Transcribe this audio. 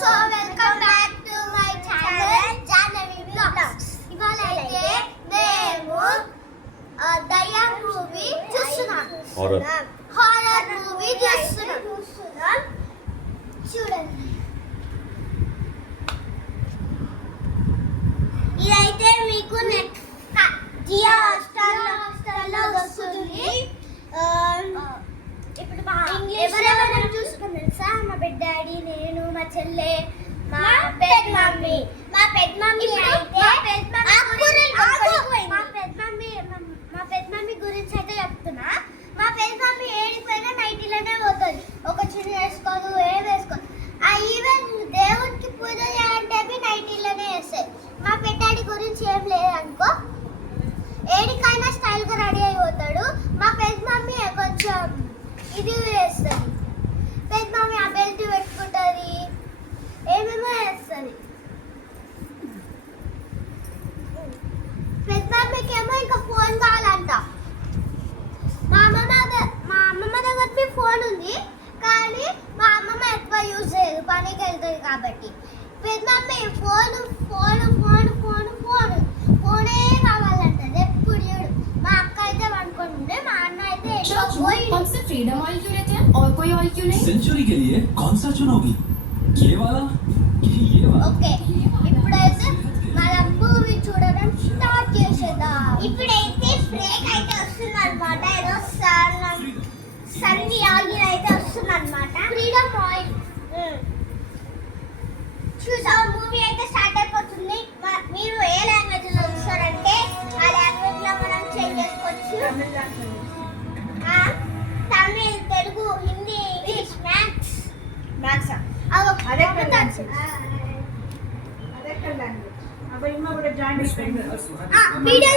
So welcome back to my channel Jahnavi vlogs. ఇవాళ అయితే మేము దయ్యం మూవీ చూస్తున్నాం. హారర్ మూవీ చూస్తున్నాం. చూడండి, ఇదైతే మీకు నెక్స్ట్ జియో హాట్‌స్టార్లో వస్తుంది. ఇప్పుడు ఎవరెవరు చూసుకుని తెలుసా? మా పెద్ద డాడీ, నేను, మా చెల్లె, మా పెద్ద మమ్మీ. మా పెద్ద మమ్మీ గురించి అయితే చెప్తున్నా. మా పెద్ద మమ్మీ ఏడిపోయినా నైటీలోనే పోతుంది. ఒక చిన్న వేసుకోదు, ఏం వేసుకోదు. ఈవెన్ దేవుడికి పూజ చేయాలంటే నైటీలోనే వేస్తాయి. మా పెద్ద డాడీ గురించి ఏం లేదనుకో, ఏడికైనా స్టైల్గా రెడీ అయిపోతాడు. మా పెద్ద మమ్మీ కొంచెం ఇది వేస్తుంది. పెద్ద మమ్మీ ఆ బెల్ట్ పెట్టుకుంటుంది, ఏమేమో వేస్తుంది. పెద్ద మమ్మీకి ఏమో ఇంకా ఫోన్ కావాలంట. మా అమ్మమ్మ దగ్గర ఫోన్ ఉంది, కానీ మా అమ్మమ్మ ఎక్కువ యూజ్ చేయదు, పనికి వెళ్తుంది కాబట్టి. పెద్ద మమ్మీ ఫోనే కావాలంటది ఎప్పుడు. మా అక్క అయితే అనుకుంటుండే, మా అన్న అయితే हमसे फ्रीडम ऑयल क्यों लेते हैं और कोई ऑयल क्यों नहीं? सेंचुरी के लिए कौन सा चुनोगी? ये वाला कि ये वाला? ఓకే, ఇప్పుడైతే మనం మూవీ చూడడం స్టార్ట్ చేసేద్దాం. ఇప్పుడైతే బ్రేక్ అయితే వస్తుంది అనమాట. ఏదో సన్ని ఆగిల్ అయితే వస్తుంది అనమాట. ఫ్రీడమ్ ఆయిల్ చూసా. మూవీ అయితే స్టార్ట్ అయిపోతుంది. మీరు ఏ లాంగ్వేజ్ లో చూస్తారంటే ఆ లాంగ్వేజ్ లో మనం చేంజ్ చేసుకోవచ్చు. Tamil, Telugu, Hindi, English, maths. Video